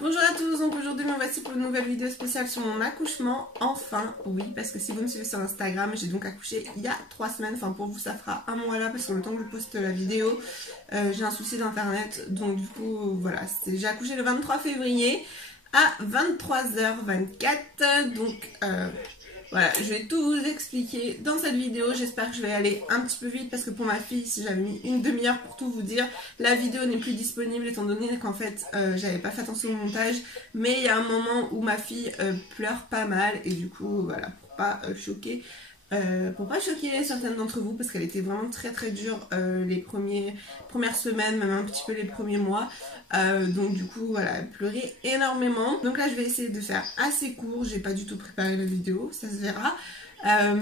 Bonjour à tous, donc aujourd'hui me voici pour une nouvelle vidéo spéciale sur mon accouchement. Enfin, oui, parce que si vous me suivez sur Instagram, j'ai donc accouché il y a 3 semaines. Enfin pour vous ça fera un mois là, parce qu'en même temps que je poste la vidéo, j'ai un souci d'internet. Donc du coup voilà, j'ai accouché le 23 février à 23h24. Donc voilà, je vais tout vous expliquer dans cette vidéo. J'espère que je vais aller un petit peu vite parce que pour ma fille, si j'avais mis une demi-heure pour tout vous dire, la vidéo n'est plus disponible étant donné qu'en fait j'avais pas fait attention au montage. Mais il y a un moment où ma fille pleure pas mal et du coup voilà, pour pas choquer certaines d'entre vous, parce qu'elle était vraiment très très dure les premières semaines, même un petit peu les premiers mois. Donc du coup voilà, elle pleurait énormément. Donc là je vais essayer de faire assez court, j'ai pas du tout préparé la vidéo, ça se verra.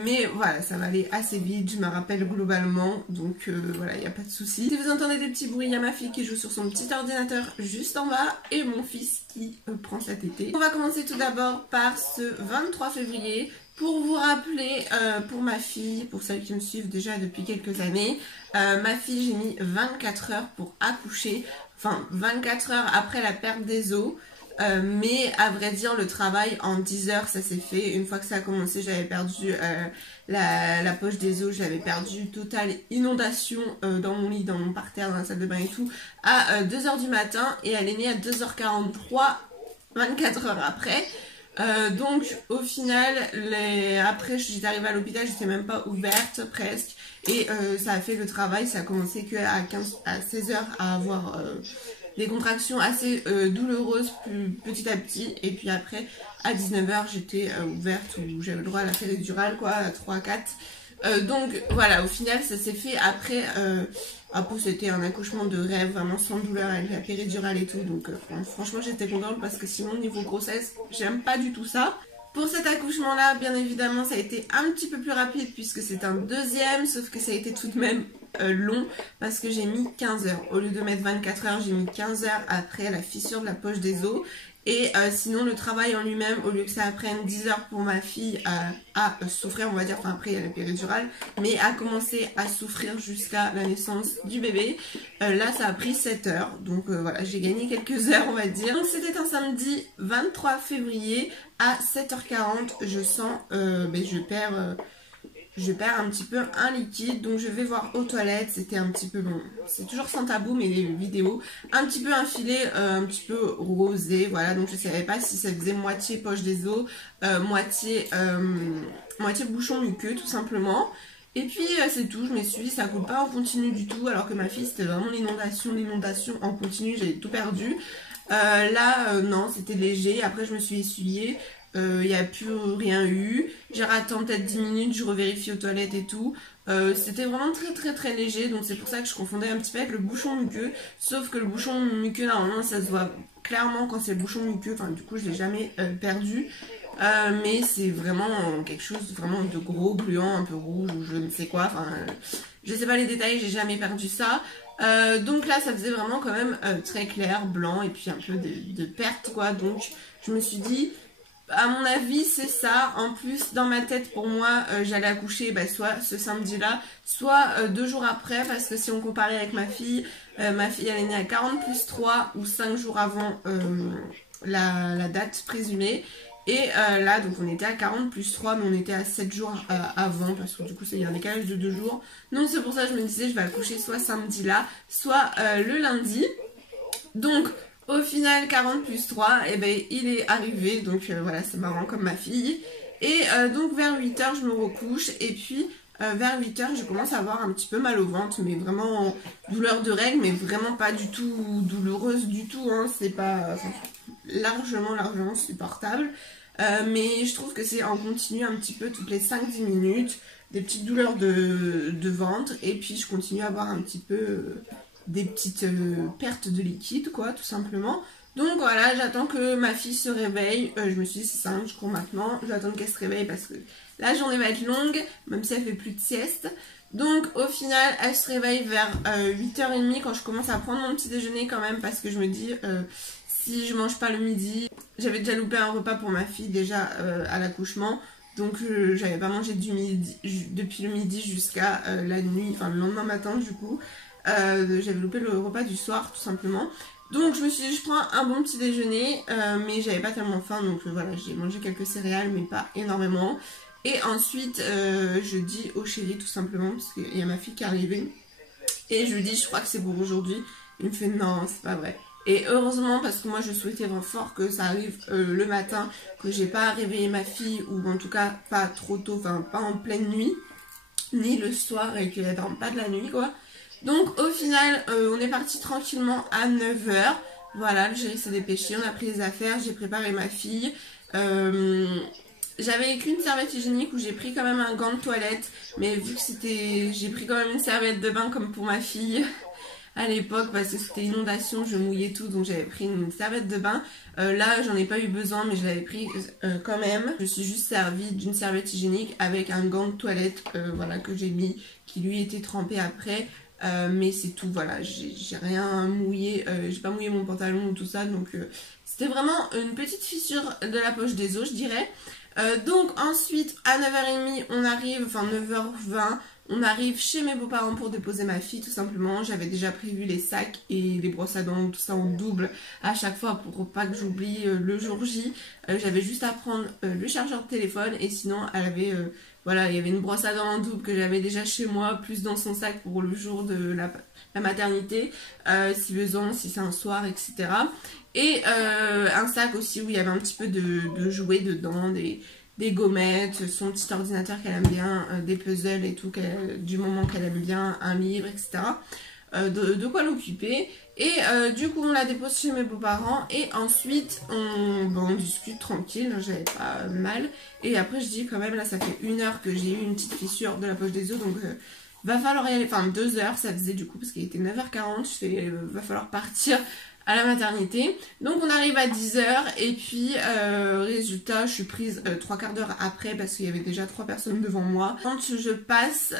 Mais voilà, ça va aller assez vite, je me rappelle globalement, donc voilà, il n'y a pas de souci. Si vous entendez des petits bruits, il y a ma fille qui joue sur son petit ordinateur juste en bas et mon fils qui prend sa tétée. On va commencer tout d'abord par ce 23 février. Pour vous rappeler, pour ma fille, pour celles qui me suivent déjà depuis quelques années, ma fille, j'ai mis 24 heures pour accoucher, enfin 24 heures après la perte des os. Mais à vrai dire le travail en 10 heures ça s'est fait. Une fois que ça a commencé, j'avais perdu la poche des os, j'avais perdu totale inondation dans mon lit, dans mon parterre, dans la salle de bain et tout, à 2h du matin, et elle est née à 2h43, 24 heures après. Donc au final, après j'étais arrivée à l'hôpital, j'étais même pas ouverte presque, et ça a fait le travail. Ça a commencé qu'à 16 heures à avoir des contractions assez douloureuses petit à petit, et puis après à 19 heures j'étais ouverte, où j'avais le droit à la péridurale quoi, à 3-4. Donc voilà, au final ça s'est fait après. Après c'était un accouchement de rêve, vraiment sans douleur avec la péridurale et tout, donc franchement j'étais contente, parce que sinon niveau grossesse j'aime pas du tout ça. Pour cet accouchement là, bien évidemment ça a été un petit peu plus rapide puisque c'est un deuxième, sauf que ça a été tout de même long, parce que j'ai mis 15 heures. Au lieu de mettre 24 heures, j'ai mis 15 heures après la fissure de la poche des os. Et sinon le travail en lui-même, au lieu que ça prenne 10 heures pour ma fille à souffrir, on va dire, enfin après il y a la péridurale, mais à commencer à souffrir jusqu'à la naissance du bébé, là ça a pris 7 heures. Donc voilà, j'ai gagné quelques heures on va dire. Donc c'était un samedi 23 février à 7h40, je sens, je perds un petit peu un liquide, donc je vais voir aux toilettes. C'était un petit peu bon, c'est toujours sans tabou mais les vidéos, un petit peu un filet un petit peu rosé, voilà. Donc je savais pas si ça faisait moitié poche des os, moitié bouchon muqueux tout simplement. Et puis c'est tout, je me suis dit ça coule pas en continu du tout, alors que ma fille c'était vraiment l'inondation en continu, j'avais tout perdu. Non, c'était léger. Après je me suis essuyée, il n'y a plus rien eu. J'ai rattendu peut-être 10 minutes, je revérifie aux toilettes et tout. C'était vraiment très léger, donc c'est pour ça que je confondais un petit peu avec le bouchon muqueux. Sauf que le bouchon muqueux, normalement ça se voit clairement quand c'est le bouchon muqueux. Enfin du coup je l'ai jamais perdu. Mais c'est vraiment quelque chose vraiment de gros, gluant, un peu rouge ou je ne sais quoi. Enfin je sais pas les détails, j'ai jamais perdu ça. Donc là ça faisait vraiment quand même très clair, blanc, et puis un peu de perte quoi. Donc je me suis dit, à mon avis c'est ça. En plus dans ma tête, pour moi j'allais accoucher soit ce samedi là, soit 2 jours après, parce que si on comparait avec ma fille elle est née à 40+3 ou 5 jours avant la date présumée. Et là donc on était à 40+3, mais on était à 7 jours avant, parce que du coup il y a un décalage de 2 jours. Donc c'est pour ça que je me disais je vais accoucher soit samedi là, soit le lundi. Donc au final 40+3, et ben il est arrivé. Donc voilà, c'est marrant comme ma fille. Et donc vers 8 h je me recouche, et puis vers 8 h je commence à avoir un petit peu mal au ventre, mais vraiment douleur de règles, mais vraiment pas du tout douloureuse du tout, hein. C'est pas largement supportable. Mais je trouve que c'est en continu un petit peu toutes les 5-10 minutes, des petites douleurs de ventre, et puis je continue à avoir un petit peu des petites pertes de liquide quoi, tout simplement. Donc voilà, j'attends que ma fille se réveille. Je me suis dit c'est simple, je cours maintenant, j'attends qu'elle se réveille parce que la journée va être longue, même si elle fait plus de sieste. Donc au final elle se réveille vers 8h30, quand je commence à prendre mon petit déjeuner quand même, parce que je me dis si je mange pas le midi, j'avais déjà loupé un repas pour ma fille déjà à l'accouchement. Donc j'avais pas mangé depuis le midi jusqu'à la nuit, enfin le lendemain matin du coup. J'avais loupé le repas du soir tout simplement. Donc je me suis dit je prends un bon petit déjeuner, mais j'avais pas tellement faim, donc voilà, j'ai mangé quelques céréales mais pas énormément. Et ensuite je dis au chéri tout simplement, parce qu'il y a ma fille qui est arrivée, et je lui dis je crois que c'est pour aujourd'hui. Il me fait non, c'est pas vrai. Et heureusement, parce que moi je souhaitais vraiment fort que ça arrive le matin, que j'ai pas réveillé ma fille, ou en tout cas pas trop tôt, enfin pas en pleine nuit, ni le soir, et qu'elle dorme pas de la nuit quoi. Donc au final on est parti tranquillement à 9 h. Voilà, le chéri s'est dépêché, on a pris les affaires, j'ai préparé ma fille. J'avais qu'une serviette hygiénique où j'ai pris quand même un gant de toilette, mais vu que c'était, j'ai pris quand même une serviette de bain comme pour ma fille à l'époque parce que c'était inondation, je mouillais tout, donc j'avais pris une serviette de bain. Là j'en ai pas eu besoin, mais je l'avais pris quand même. Je suis juste servie d'une serviette hygiénique avec un gant de toilette, voilà, que j'ai mis, qui lui était trempé après. Mais c'est tout, voilà, j'ai rien mouillé, j'ai pas mouillé mon pantalon ou tout ça, donc c'était vraiment une petite fissure de la poche des os, je dirais. Donc ensuite à 9 h 30 on arrive, enfin 9 h 20, on arrive chez mes beaux-parents pour déposer ma fille tout simplement. J'avais déjà prévu les sacs et les brosses à dents, tout ça en double à chaque fois pour pas que j'oublie le jour J. J'avais juste à prendre le chargeur de téléphone, et sinon elle avait, voilà, il y avait une brosse à dents en double que j'avais déjà chez moi, plus dans son sac pour le jour de la maternité, si besoin, si c'est un soir, etc. Et un sac aussi où il y avait un petit peu de jouets dedans, des gommettes, son petit ordinateur qu'elle aime bien, des puzzles et tout, du moment qu'elle aime bien, un livre, etc. De quoi l'occuper. Et du coup on la dépose chez mes beaux-parents, et ensuite on discute tranquille, j'avais pas mal. Et après je dis quand même, là ça fait 1 heure que j'ai eu une petite fissure de la poche des os, donc va falloir y aller, enfin 2 heures ça faisait du coup, parce qu'il était 9 h 40, je fais va falloir partir à la maternité. Donc on arrive à 10 h, et puis résultat je suis prise 3/4 d'heure après parce qu'il y avait déjà 3 personnes devant moi. Quand je passe,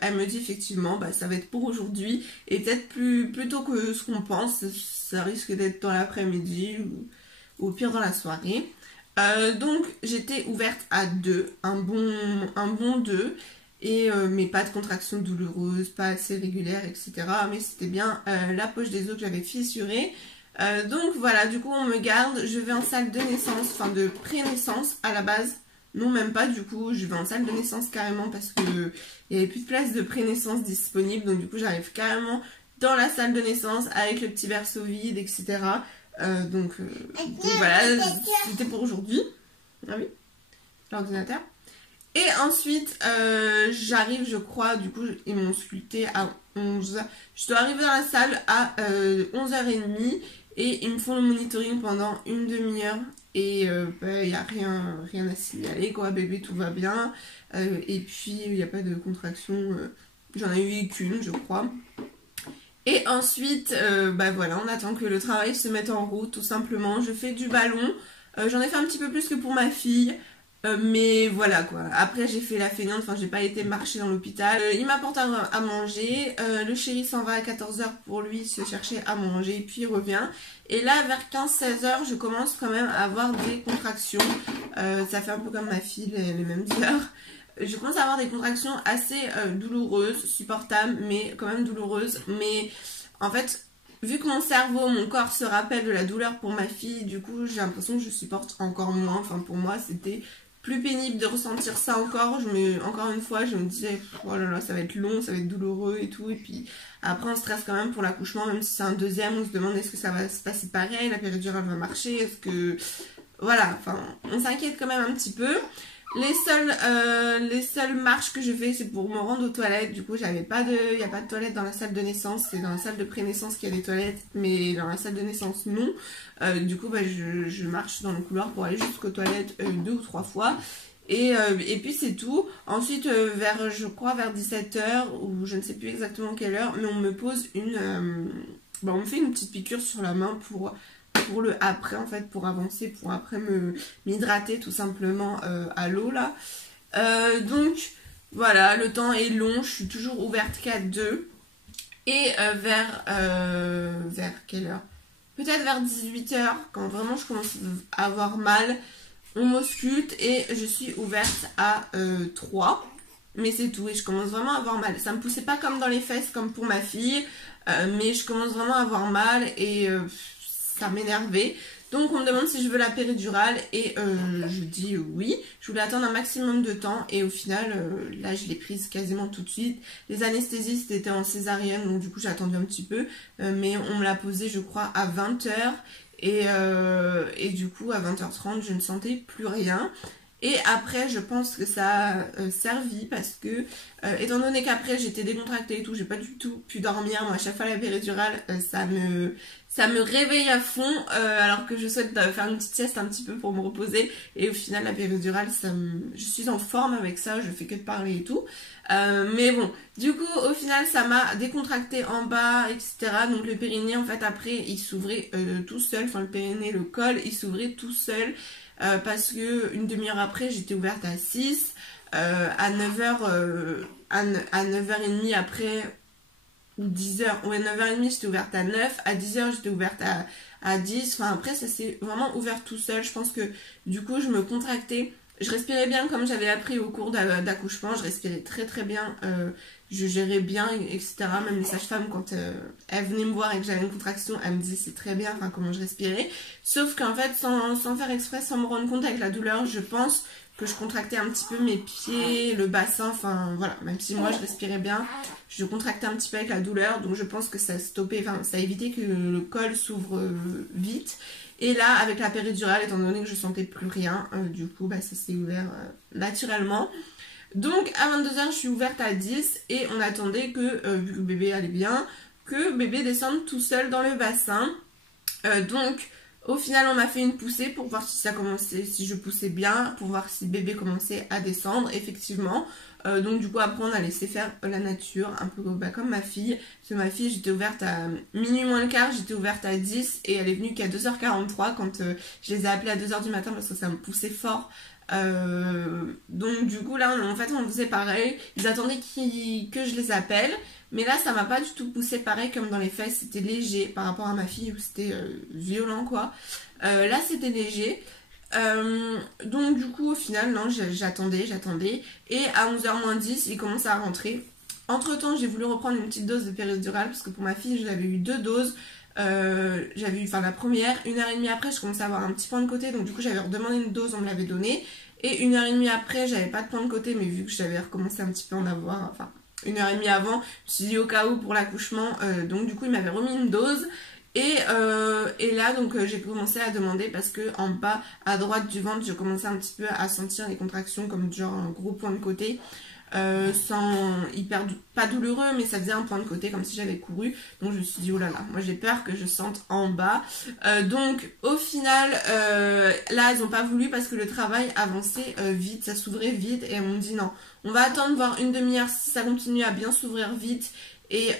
elle me dit effectivement bah, ça va être pour aujourd'hui, et peut-être plus tôt que ce qu'on pense, ça risque d'être dans l'après-midi ou au pire dans la soirée. Donc j'étais ouverte à 2, un bon 2. Et mais pas de contractions douloureuses, pas assez régulières, etc. Mais c'était bien la poche des os que j'avais fissurée. Donc voilà, du coup on me garde, je vais en salle de naissance, enfin de pré-naissance à la base. Non, même pas, du coup je vais en salle de naissance carrément parce que il n'y avait plus de place de pré-naissance disponible. Donc du coup j'arrive carrément dans la salle de naissance avec le petit berceau vide, etc. Donc voilà, c'était pour aujourd'hui. Ah oui, l'ordinateur. Et ensuite, j'arrive, je crois, du coup, ils m'ont sculpté à 11 h. Je dois arriver dans la salle à 11 h 30, et ils me font le monitoring pendant une demi-heure. Et bah, il n'y a rien à signaler, quoi, bébé, tout va bien. Et puis, il n'y a pas de contraction, j'en ai eu qu'une, je crois. Et ensuite, bah voilà, on attend que le travail se mette en route, tout simplement. Je fais du ballon, j'en ai fait un petit peu plus que pour ma fille. Mais voilà quoi, après j'ai fait la feignante, enfin j'ai pas été marcher dans l'hôpital. Il m'apporte à manger, le chéri s'en va à 14 h pour lui se chercher à manger, puis il revient. Et là vers 15-16 h je commence quand même à avoir des contractions, ça fait un peu comme ma fille, les mêmes heures. Je commence à avoir des contractions assez douloureuses, supportables, mais quand même douloureuses. Mais en fait, vu que mon cerveau, mon corps se rappelle de la douleur pour ma fille, du coup j'ai l'impression que je supporte encore moins. Enfin pour moi c'était plus pénible de ressentir ça encore. Encore une fois, je me disais, oh là là, ça va être long, ça va être douloureux et tout. Et puis après, on stresse quand même pour l'accouchement, même si c'est un deuxième, on se demande est-ce que ça va se passer pareil, la péridurale va marcher, est-ce que... Voilà, enfin, on s'inquiète quand même un petit peu. Les seules marches que je fais, c'est pour me rendre aux toilettes. Du coup, il n'y a pas de toilettes dans la salle de naissance. C'est dans la salle de pré-naissance qu'il y a des toilettes, mais dans la salle de naissance, non. Du coup, bah, je marche dans le couloir pour aller jusqu'aux toilettes 2 ou 3 fois. Et puis c'est tout. Ensuite, je crois vers 17 h, ou je ne sais plus exactement quelle heure, mais on me pose on me fait une petite piqûre sur la main pour le après, en fait, pour avancer, pour après m'hydrater tout simplement à l'eau là. Donc voilà, le temps est long, je suis toujours ouverte qu'à 2. Et vers quelle heure? Peut-être vers 18 h, quand vraiment je commence à avoir mal, on m'ausculte et je suis ouverte à 3. Mais c'est tout, et je commence vraiment à avoir mal. Ça me poussait pas comme dans les fesses comme pour ma fille, mais je commence vraiment à avoir mal, et ça m'énervait. Donc on me demande si je veux la péridurale et je dis oui. Je voulais attendre un maximum de temps et au final, là je l'ai prise quasiment tout de suite. Les anesthésistes étaient en césarienne, donc du coup j'ai attendu un petit peu. Mais on me l'a posée je crois à 20 h et du coup à 20 h 30 je ne sentais plus rien. Et après je pense que ça a servi parce que étant donné qu'après j'étais décontractée et tout, j'ai pas du tout pu dormir. Moi à chaque fois la péridurale ça me réveille à fond alors que je souhaite faire une petite sieste un petit peu pour me reposer. Et au final la péridurale je suis en forme avec ça, je fais que de parler et tout. Mais bon, du coup au final ça m'a décontracté en bas, etc. Donc le périnée en fait après il s'ouvrait tout seul, enfin le périnée, le col il s'ouvrait tout seul. Parce que une demi-heure après j'étais ouverte à 6, à 9h à 9h30 après, ou 10h, ouais 9h30 j'étais ouverte à 9, à 10h j'étais ouverte à 10, enfin après ça s'est vraiment ouvert tout seul. Je pense que du coup je me contractais, je respirais bien comme j'avais appris au cours d'accouchement, je respirais très très bien, je gérais bien, etc. Même les sages-femmes quand elles venaient me voir et que j'avais une contraction, elles me disaient c'est très bien, enfin comment je respirais. Sauf qu'en fait sans faire exprès, sans me rendre compte avec la douleur, je pense que je contractais un petit peu mes pieds, le bassin, enfin voilà, même si moi je respirais bien, je contractais un petit peu avec la douleur, donc je pense que ça stoppait, enfin ça évitait que le col s'ouvre vite. Et là avec la péridurale, étant donné que je sentais plus rien, du coup bah, ça s'est ouvert naturellement. Donc à 22h je suis ouverte à 10 et on attendait que, vu que bébé allait bien, que bébé descende tout seul dans le bassin. Donc au final on m'a fait une poussée pour voir si ça commençait, si je poussais bien, pour voir si bébé commençait à descendre, effectivement. Donc du coup après on a laissé faire la nature, un peu bah, comme ma fille. Parce que ma fille j'étais ouverte à minuit moins le quart, j'étais ouverte à 10 et elle est venue qu'à 2h43 quand je les ai appelés à 2h du matin parce que ça me poussait fort. Donc du coup là en fait on faisait pareil, ils attendaient que je les appelle, mais là ça m'a pas du tout poussé pareil comme dans les faits, c'était léger par rapport à ma fille où c'était violent quoi. Là c'était léger. Donc du coup au final non, j'attendais et à 11h moins 10 il commence à rentrer. Entre temps j'ai voulu reprendre une petite dose de péridurale parce que pour ma fille j'avais eu 2 doses. J'avais eu la première, 1h30 après je commençais à avoir un petit point de côté, donc du coup j'avais redemandé une dose, on me l'avait donnée, et 1h30 après j'avais pas de point de côté, mais vu que j'avais recommencé un petit peu à en avoir, enfin 1h30 avant, je me suis dit au cas où pour l'accouchement, donc du coup il m'avait remis une dose. Et là donc j'ai commencé à demander parce que en bas à droite du ventre je commençais un petit peu à sentir les contractions comme genre un gros point de côté. Pas douloureux, mais ça faisait un point de côté comme si j'avais couru. Donc je me suis dit oh là là, moi j'ai peur que je sente en bas. Donc au final là elles n'ont pas voulu parce que le travail avançait vite, ça s'ouvrait vite, et elles m'ont dit non, on va attendre voir une demi-heure si ça continue à bien s'ouvrir vite. Et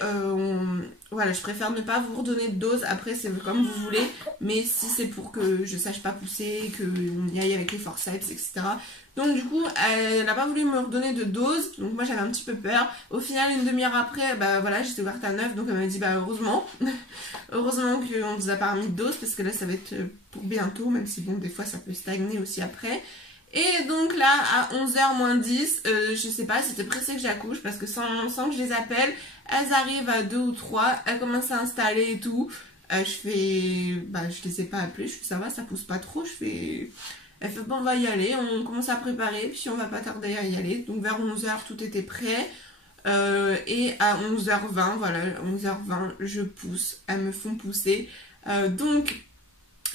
voilà, je préfère ne pas vous redonner de dose. Après c'est comme vous voulez, mais si c'est pour que je sache pas pousser, qu'on y aille avec les forceps, etc. Donc du coup elle n'a pas voulu me redonner de dose, donc moi j'avais un petit peu peur. Au final une demi-heure après, bah voilà, j'étais ouverte à 9, donc elle m'a dit bah heureusement heureusement qu'on vous a pas remis de dose parce que là ça va être pour bientôt, même si bon des fois ça peut stagner aussi après. Et donc là à 11h moins 10, je sais pas, c'était pressé que j'accouche parce que sans que je les appelle, elles arrivent à 2 ou 3, elles commencent à installer et tout. Je les ai pas appelées, je fais ça va, ça pousse pas trop, elle fait bon on va y aller, on commence à préparer, puis on va pas tarder à y aller. Donc vers 11h tout était prêt. Et à 11h20, voilà, 11h20 je pousse, elles me font pousser. Donc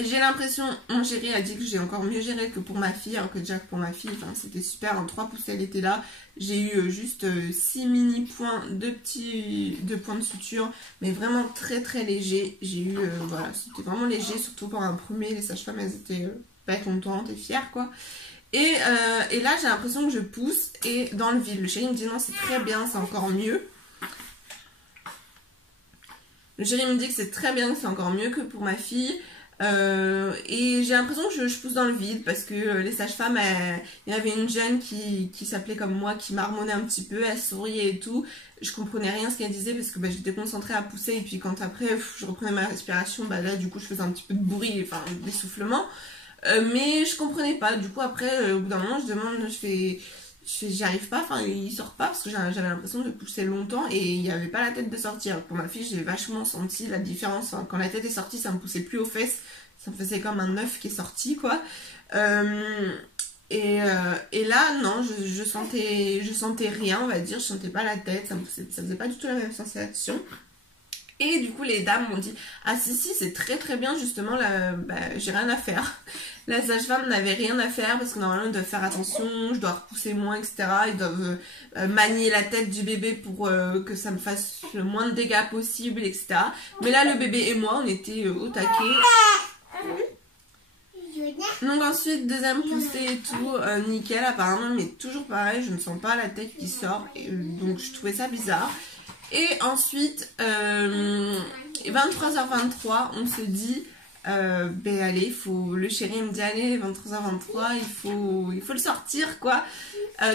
j'ai l'impression, mon chéri a dit que j'ai encore mieux géré que pour ma fille, alors que déjà que pour ma fille, enfin, c'était super, en 3 poussées elle était là. J'ai eu juste 6 mini points, 2 points de suture, mais vraiment très très léger. J'ai eu, voilà, c'était vraiment léger, surtout pour un premier, les sages-femmes elles étaient pas contentes et fières quoi. Et là j'ai l'impression que je pousse et dans le vide. Le chéri me dit non c'est très bien, c'est encore mieux. Le chéri me dit que c'est très bien, que c'est encore mieux que pour ma fille. Et j'ai l'impression que je pousse dans le vide parce que les sages-femmes, il y avait une jeune qui s'appelait comme moi, qui marmonnait un petit peu, elle souriait et tout. Je comprenais rien ce qu'elle disait parce que j'étais concentrée à pousser, et puis quand après je reprenais ma respiration, là du coup je faisais un petit peu de bruit, enfin d'essoufflement. Mais je comprenais pas, du coup après au bout d'un moment je demande, je j'y arrive pas, enfin il sort pas parce que j'avais l'impression de pousser longtemps et il n'y avait pas la tête de sortir. Pour ma fille, j'ai vachement senti la différence. Enfin, quand la tête est sortie, ça me poussait plus aux fesses, ça me faisait comme un œuf qui est sorti, quoi. Et là, non, je sentais rien, on va dire, je sentais pas la tête, ça faisait pas du tout la même sensation. Et du coup, les dames m'ont dit, ah si, c'est très très bien, justement, là, bah, j'ai rien à faire. La sage-femme n'avait rien à faire parce que normalement, ils doivent faire attention, je dois repousser moins, etc. Ils doivent manier la tête du bébé pour que ça me fasse le moins de dégâts possible, etc. Mais là, le bébé et moi, on était au taquet. Donc ensuite, deuxième poussée et tout, nickel apparemment, mais toujours pareil, je ne sens pas la tête qui sort, donc je trouvais ça bizarre. Et ensuite, 23h23, on se dit, ben allez, le chéri me dit, allez, 23h23, il faut le sortir, quoi.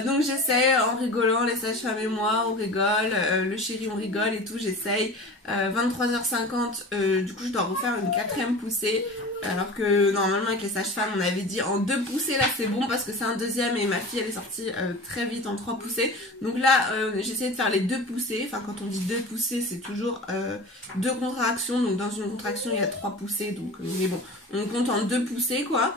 Donc j'essaye en rigolant, les sages-femmes et moi, on rigole, le chéri on rigole et tout, j'essaye. 23h50, du coup je dois refaire une 4e poussée, alors que normalement avec les sages-femmes on avait dit en 2 poussées, là c'est bon parce que c'est un deuxième et ma fille elle est sortie très vite en 3 poussées. Donc là j'essaie de faire les 2 poussées, enfin quand on dit 2 poussées c'est toujours 2 contractions, donc dans une contraction il y a 3 poussées, donc mais bon on compte en 2 poussées, quoi.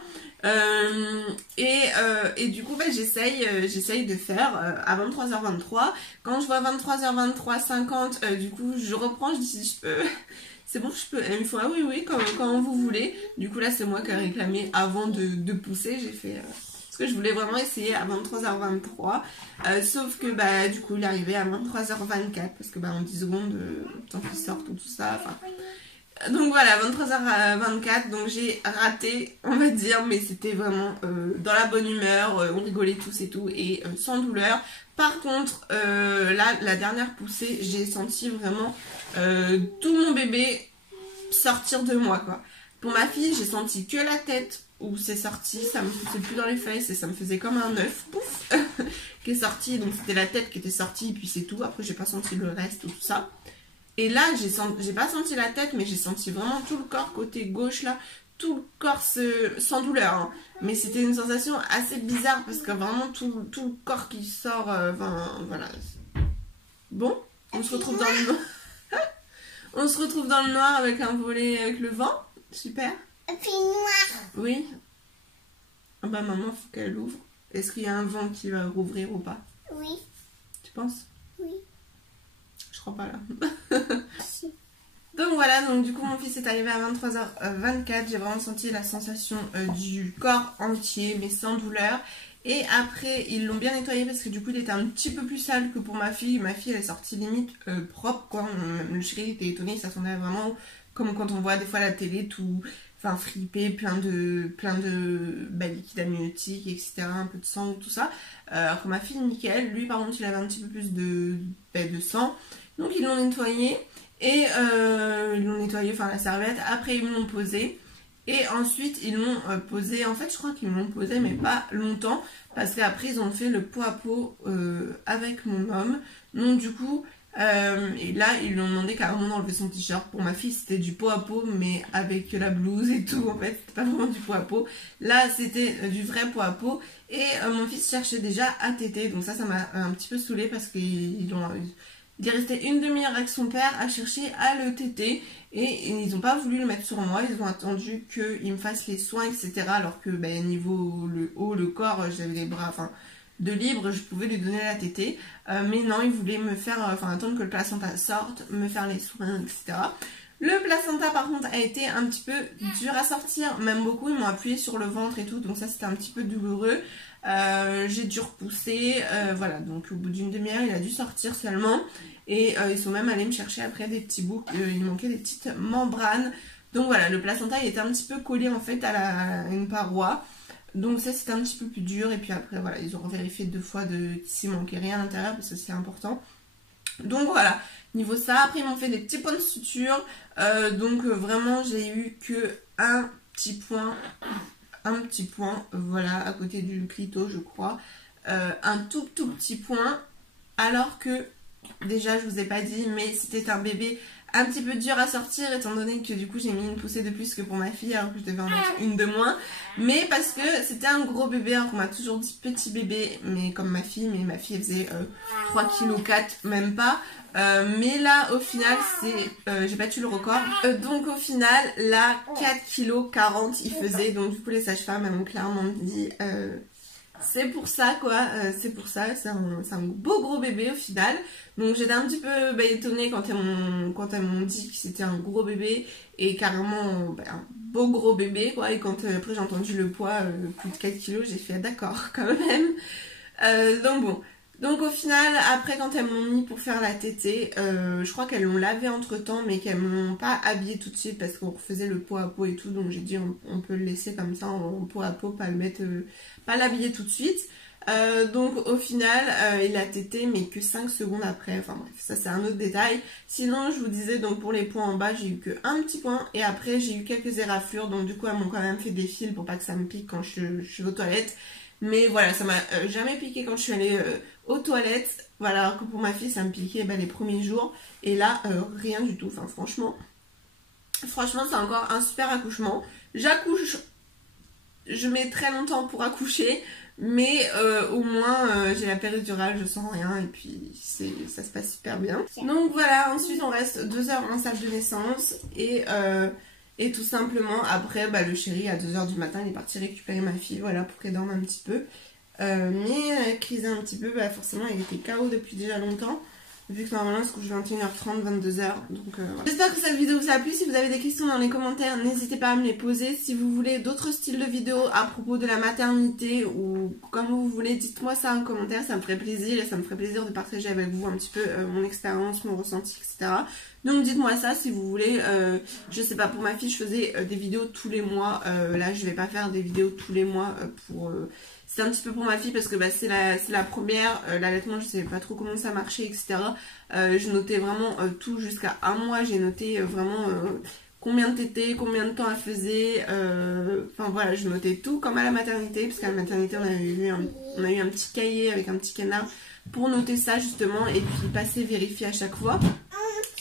Et du coup bah, j'essaye de faire à 23h23. Quand je vois 23h23 50, du coup je reprends, je dis si je peux, c'est bon, je peux. Elle me fait ah oui quand vous voulez. Du coup là c'est moi qui ai réclamé avant de pousser, j'ai fait parce que je voulais vraiment essayer à 23h23, sauf que bah du coup il est arrivé à 23h24 parce que bah en 10 secondes tant qu'il sorte tout ça, enfin. Donc voilà, 23h24, donc j'ai raté, on va dire, mais c'était vraiment dans la bonne humeur, on rigolait tous et tout, et sans douleur. Par contre, là, la dernière poussée, j'ai senti vraiment tout mon bébé sortir de moi, quoi. Pour ma fille, j'ai senti que la tête où c'est sorti, ça me poussait plus dans les fesses et ça me faisait comme un œuf, pouf, qui est sorti. Donc c'était la tête qui était sortie, et puis c'est tout. Après, j'ai pas senti le reste ou tout ça. Et là, j'ai pas senti la tête, mais j'ai senti vraiment tout le corps côté gauche, là, tout le corps sans douleur. Hein. Mais c'était une sensation assez bizarre parce que vraiment tout le corps qui sort, enfin, voilà. Bon, on se retrouve dans le noir. On se retrouve dans le noir avec un volet avec le vent. Super. Et puis noir. Oui. Ah bah maman, faut qu'elle ouvre. Est-ce qu'il y a un vent qui va rouvrir ou pas? Oui. Tu penses? Oui. Je crois pas là. Donc voilà, donc du coup mon fils est arrivé à 23h24, j'ai vraiment senti la sensation du corps entier mais sans douleur. Et après ils l'ont bien nettoyé parce que du coup il était un petit peu plus sale que pour ma fille. Ma fille elle est sortie limite propre, quoi. Le chéri était étonné, il s'attendait vraiment comme quand on voit des fois à la télé tout, enfin fripé, plein de liquide amniotique, etc. Un peu de sang, tout ça. Alors que ma fille nickel, lui par contre il avait un petit peu plus de sang. Donc ils l'ont nettoyé. Et ils l'ont nettoyé, enfin la serviette, après ils me l'ont posé. Et ensuite ils l'ont posé, en fait je crois qu'ils me l'ont posé mais pas longtemps. Parce qu'après ils ont fait le pot à pot avec mon homme. Donc du coup, et là ils lui ont demandé carrément d'enlever son t-shirt. Pour ma fille c'était du pot à pot mais avec la blouse et tout, en fait c'était pas vraiment du pot à pot. Là c'était du vrai pot à pot. Et mon fils cherchait déjà à téter, donc ça m'a un petit peu saoulée parce qu'ils ont... Il est resté une demi-heure avec son père à chercher à le téter et ils n'ont pas voulu le mettre sur moi, ils ont attendu qu'il me fasse les soins, etc. Alors que niveau le haut, le corps, j'avais les bras de libre, je pouvais lui donner la tétée. Mais non, ils voulaient me faire, attendre que le placenta sorte, me faire les soins, etc. Le placenta par contre a été un petit peu dur à sortir, même beaucoup, ils m'ont appuyé sur le ventre et tout, donc ça c'était un petit peu douloureux. J'ai dû repousser, voilà, donc au bout d'une demi-heure il a dû sortir seulement. Et ils sont même allés me chercher après des petits bouts, il manquait des petites membranes. Donc voilà, le placenta il était un petit peu collé en fait à une paroi. Donc ça c'était un petit peu plus dur. Et puis après voilà, ils ont vérifié 2 fois s'il manquait rien à l'intérieur parce que c'est important. Donc voilà, niveau ça, après ils m'ont fait des petits points de suture. Donc vraiment j'ai eu que un petit point, voilà, à côté du clito je crois. Un tout petit point, alors que déjà je vous ai pas dit, mais c'était un bébé un petit peu dur à sortir étant donné que du coup j'ai mis une poussée de plus que pour ma fille alors que je devais en mettre une de moins. mais parce que c'était un gros bébé, alors qu'on m'a toujours dit petit bébé, mais comme ma fille elle faisait 3,4 kg, même pas. Mais là au final j'ai battu le record, donc au final là 4,40 kg il faisait, donc du coup les sages-femmes m'ont clairement dit c'est pour ça quoi, c'est pour ça, c'est un beau gros bébé au final. Donc j'étais un petit peu étonnée quand elles m'ont dit que c'était un gros bébé et carrément un beau gros bébé quoi. Et quand après j'ai entendu le poids, plus de 4 kg, j'ai fait d'accord quand même. Donc bon, donc au final après quand elles m'ont mis pour faire la tétée, je crois qu'elles l'ont lavé entre temps mais qu'elles m'ont pas habillé tout de suite parce qu'on refaisait le pot à pot et tout, donc j'ai dit on peut le laisser comme ça en pot à pot, pas le mettre, pas l'habiller tout de suite. Donc au final il a tété mais que 5 secondes après, enfin bref ça c'est un autre détail. Sinon je vous disais, donc pour les points en bas j'ai eu que un petit point et après j'ai eu quelques éraflures, donc du coup elles m'ont quand même fait des fils pour pas que ça me pique quand je suis aux toilettes. Mais voilà, ça m'a jamais piqué quand je suis allée aux toilettes, voilà, alors que pour ma fille ça me piquait les premiers jours et là rien du tout. Enfin franchement c'est encore un super accouchement. J'accouche, je mets très longtemps pour accoucher, mais au moins j'ai la péridurale, je sens rien et puis ça se passe super bien. Donc voilà, ensuite on reste 2 heures en salle de naissance et tout simplement après le chéri à 2 heures du matin il est parti récupérer ma fille, voilà, pour qu'elle dorme un petit peu. Mais crisé un petit peu, forcément il était KO depuis déjà longtemps. Vu que normalement je couche 21h30, 22h, donc voilà. J'espère que cette vidéo vous a plu. Si vous avez des questions dans les commentaires, n'hésitez pas à me les poser. Si vous voulez d'autres styles de vidéos à propos de la maternité ou comme vous voulez, dites-moi ça en commentaire, ça me ferait plaisir et ça me ferait plaisir de partager avec vous un petit peu mon expérience, mon ressenti, etc. Donc dites-moi ça si vous voulez. Je sais pas, pour ma fille je faisais des vidéos tous les mois, là je vais pas faire des vidéos tous les mois pour... C'est un petit peu pour ma fille parce que c'est la première, l'allaitement je savais pas trop comment ça marchait, etc. Je notais vraiment tout jusqu'à un mois, j'ai noté vraiment combien de tétées, combien de temps elle faisait, enfin voilà, je notais tout comme à la maternité, parce qu'à la maternité on a eu un petit cahier avec un petit canard pour noter ça justement et puis passer vérifier à chaque fois.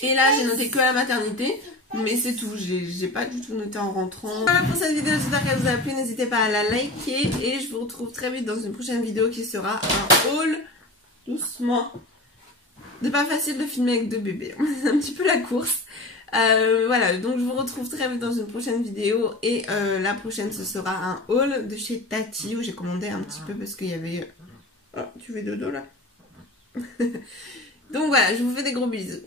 Et là j'ai noté que à la maternité. Mais c'est tout, j'ai pas du tout noté en rentrant. Voilà pour cette vidéo, j'espère qu'elle vous a plu. N'hésitez pas à la liker et je vous retrouve très vite dans une prochaine vidéo qui sera un haul. Doucement. C'est pas facile de filmer avec 2 bébés, c'est un petit peu la course. Voilà, donc je vous retrouve très vite dans une prochaine vidéo et la prochaine ce sera un haul de chez Tati où j'ai commandé un petit peu parce qu'il y avait... Oh, tu fais dodo là. Donc voilà, je vous fais des gros bisous.